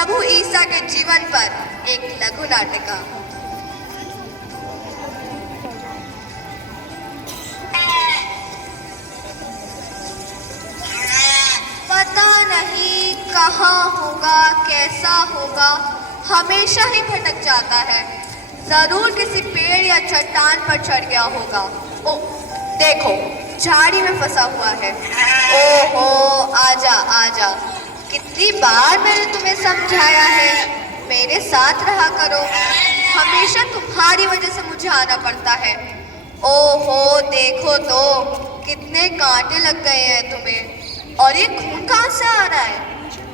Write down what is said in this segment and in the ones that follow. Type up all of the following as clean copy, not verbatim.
प्रभु ईसा के जीवन पर एक लघु नाटिका। पता नहीं कहाँ होगा, कैसा होगा, हमेशा ही भटक जाता है। जरूर किसी पेड़ या चट्टान पर चढ़ गया होगा। ओ देखो, झाड़ी में फंसा हुआ है। ओहो, आजा आजा, कितनी बार मैंने तुम्हें समझाया है, मेरे साथ रहा करो। हमेशा तुम्हारी वजह से मुझे आना पड़ता है। ओहो, देखो तो कितने कांटे लग गए हैं तुम्हें। और ये खून कहाँ से आ रहा है?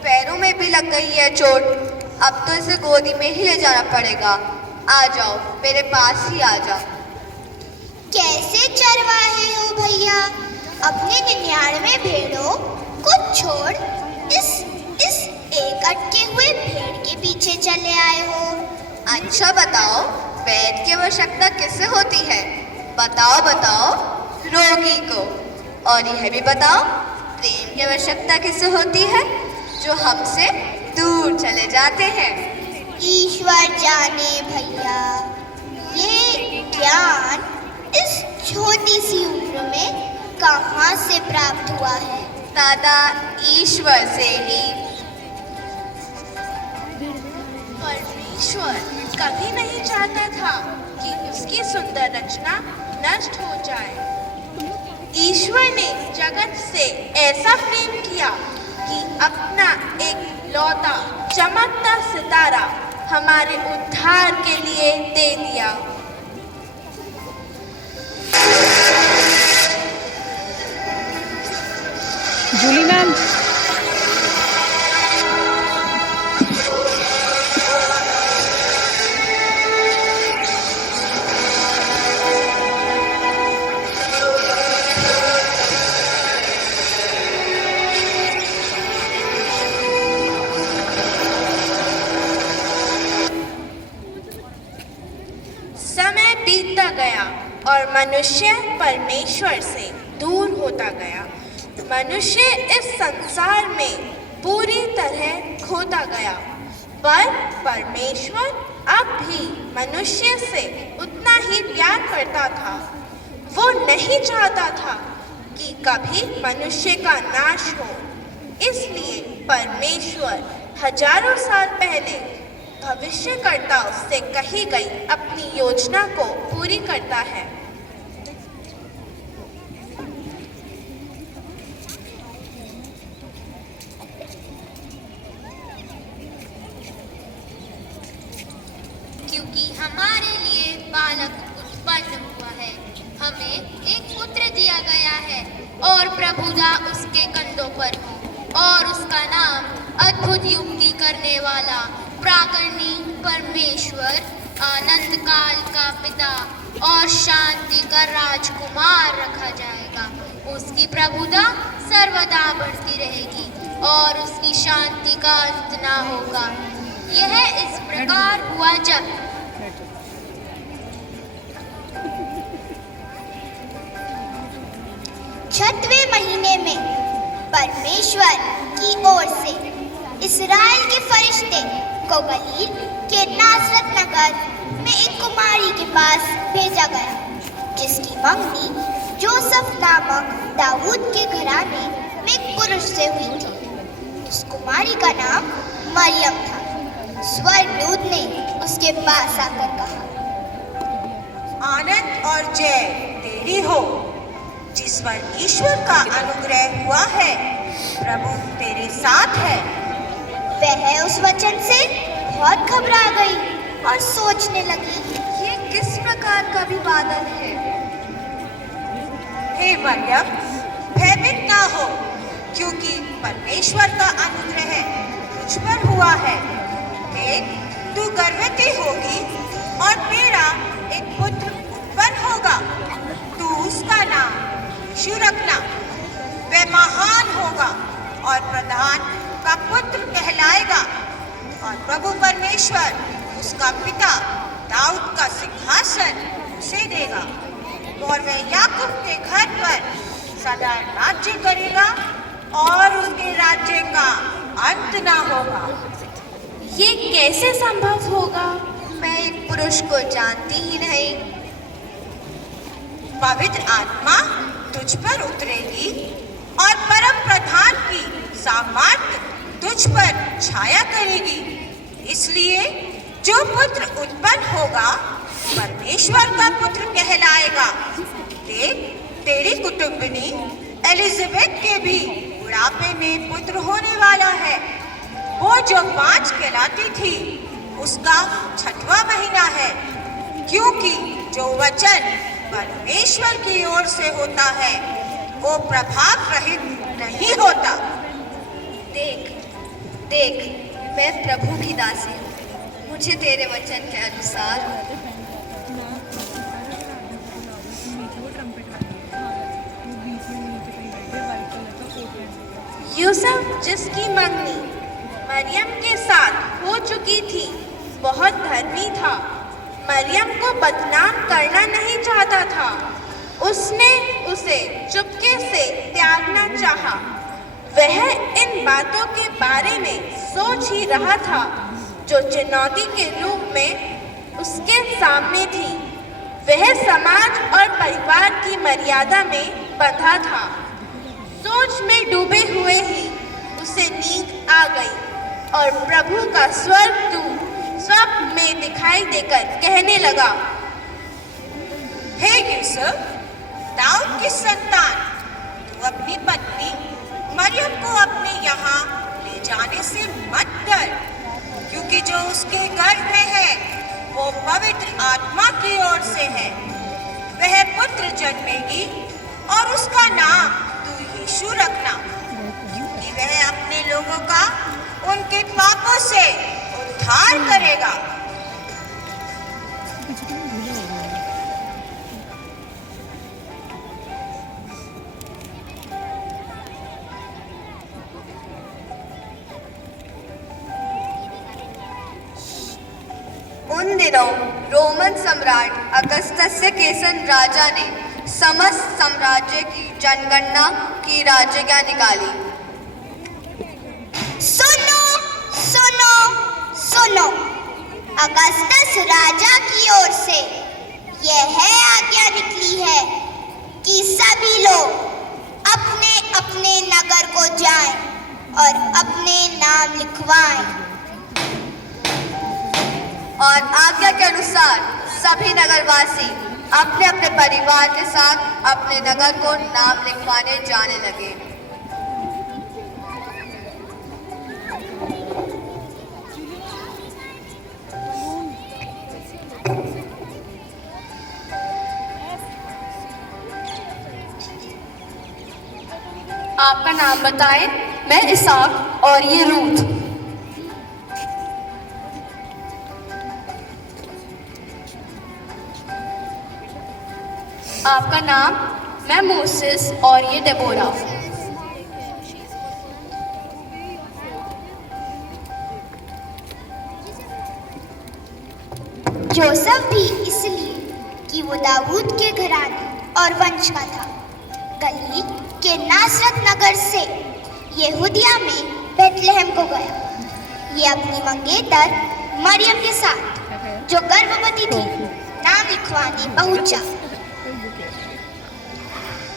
पैरों में भी लग गई है चोट। अब तो इसे गोदी में ही ले जाना पड़ेगा। आ जाओ, मेरे पास ही आ जाओ। कैसे चरवाहे हो भैया, अपने 99 भेड़ों को छोड़ इस एक अटके हुए भेड़ के पीछे चले आए हो। अच्छा बताओ, वैद्य की आवश्यकता किसे होती है? बताओ बताओ, रोगी को। और यह भी बताओ, प्रेम की आवश्यकता किसे होती है? जो हमसे दूर चले जाते हैं। ईश्वर जाने भैया, ये ज्ञान इस छोटी सी उम्र में कहाँ से प्राप्त हुआ है? दादा, ईश्वर से ही। परमेश्वर कभी नहीं चाहता था कि उसकी सुंदर रचना नष्ट हो जाए। ईश्वर ने जगत से ऐसा प्रेम किया कि अपना एक लौता चमकता सितारा हमारे उद्धार के लिए दे दिया। जूली मैम, समय बीतता गया और मनुष्य परमेश्वर से दूर होता गया। मनुष्य इस संसार में पूरी तरह खोता गया, पर परमेश्वर अब भी मनुष्य से उतना ही प्यार करता था। वो नहीं चाहता था कि कभी मनुष्य का नाश हो। इसलिए परमेश्वर हजारों साल पहले भविष्यकर्ताओं से कही गई अपनी योजना को पूरी करता है। क्योंकि हमारे लिए बालक उत्पन्न हुआ है, हमें एक पुत्र दिया गया है और प्रभुता उसके कंधों पर हो, और उसका नाम अद्भुत युक्ति करने वाला, प्राकरणी परमेश्वर, आनंद काल का पिता और शांति का राजकुमार रखा जाएगा। उसकी प्रभुता सर्वदा बढ़ती रहेगी और उसकी शांति का अंत ना होगा। यह इस प्रकार हुआ जब 6वें महीने में परमेश्वर की ओर से इस्राएल के फरिश्ते को गलील के नासरत नगर में एक कुमारी के पास भेजा गया, जिसकी मंगनी जोसेफ नामक दाऊद के घराने में एक पुरुष से हुई थी। उस कुमारी का नाम मरियम था। स्वर्गदूत ने उसके पास आकर कहा, आनंद और जय तेरी हो, जिस पर ईश्वर का अनुग्रह हुआ है, प्रभु तेरे साथ है। वह उस वचन से बहुत घबरा गई और सोचने लगी, ये किस प्रकार का अभिवादन है? हे मरियम, भयभीत ना हो, क्योंकि परमेश्वर का अनुग्रह तुझ पर हुआ है। देख, तू गर्भवती होगी और तेरा एक पुत्र उत्पन्न होगा। तू उसका नाम यीशु रखना। वह महान होगा और प्रधान का पुत्र कहलाएगा, और प्रभु परमेश्वर उसका पिता दाऊद का सिंहासन उसे देगा, और वह याकूब के घर पर सदा राज्य करेगा और उसके राज्य का अंत ना होगा। ये कैसे संभव होगा? मैं एक पुरुष को जानती ही नहीं। पवित्र आत्मा तुझ पर उतरेगी और परम प्रधान की सामर्थ्य तुझ पर छाया करेगी। इसलिए जो पुत्र उत्पन्न होगा परमेश्वर का पुत्र कहलाएगा। देख, तेरी कुटुंबिनी एलिजाबेथ के भी बुढ़ापे में पुत्र होने वाला है। वो जो 5 कहलाती थी उसका 6वां महीना है, क्योंकि जो वचन परमेश्वर की ओर से होता है वो प्रभाव रहित नहीं होता। देख देख, मैं प्रभु की दासी हूँ, मुझे तेरे वचन के अनुसार यूसुफ जिसकी मंगनी मरियम के साथ हो चुकी थी बहुत धर्मी था। मरियम को बदनाम करना नहीं चाहता था। उसने उसे चुपके से त्यागना चाहा। वह इन बातों के बारे में सोच ही रहा था जो चुनौती के रूप में उसके सामने थी। वह समाज और परिवार की मर्यादा में बंधा था। सोच में डूबे हुए ही उसे नींद आ गई और प्रभु का स्वर्गदूत स्वप्न में दिखाई देकर कहने लगा, हे यूसुफ, दाऊद की संतान, तू अपनी पत्नी मरियम को अपने यहाँ ले जाने से मत डर, क्योंकि जो उसके गर्भ में है वो पवित्र आत्मा की ओर से है। वह पुत्र जन्मेगी और उसका नाम तू यीशु रखना, क्योंकि वह अपने लोगों का उनके पापों से उद्धार करेगा। उन दिनों रोमन सम्राट अगस्तस से केसर राजा ने समस्त साम्राज्य की जनगणना की राज्यज्ञा निकाली। सुनो सुनो सुनो, अगस्तस राजा की ओर से यह आज्ञा निकली है कि सभी लोग अपने अपने नगर को जाएं और अपने नाम लिखवाएं। और आज्ञा के अनुसार सभी नगरवासी अपने अपने परिवार के साथ अपने नगर को नाम लिखवाने जाने लगे। आपका नाम बताएं। मैं इसाक और ये रूथ। आपका नाम? मैं मोसेस और ये डेबोरा। जोसेफ भी इसलिए कि वो दाऊद के घराने और वंश का था। गलील के नासरत नगर से यहूदिया में बेथलेहम को गया। ये अपनी मंगेतर मरियम के साथ जो गर्भवती थी नाम लिखवाने पहुंचा।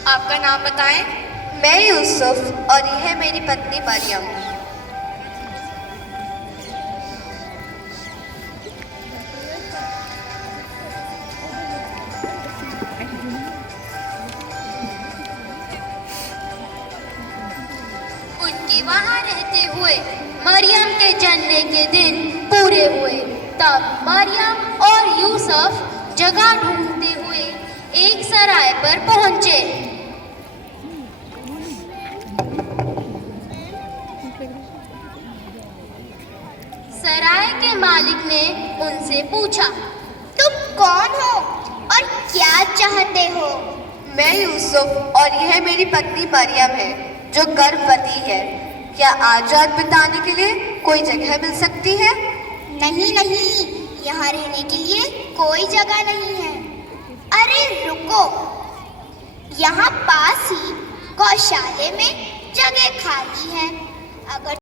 आपका नाम बताएं। मैं यूसुफ और यह मेरी पत्नी मरियम। उनके वहाँ रहते हुए मरियम के जन्म के दिन पूरे हुए। तब मरियम और यूसुफ जगह ढूंढते हुए एक सराय पर पहुंचे। सराय के मालिक ने उनसे पूछा, तुम कौन हो और क्या चाहते हो? मैं यूसुफ और यह मेरी पत्नी मरियम है जो गर्भवती है। क्या आज रात बिताने के लिए कोई जगह मिल सकती है? नहीं नहीं, यहाँ रहने के लिए कोई जगह नहीं है। अरे रुको, यहाँ पास ही गौशाले में जगह खाली है। अगर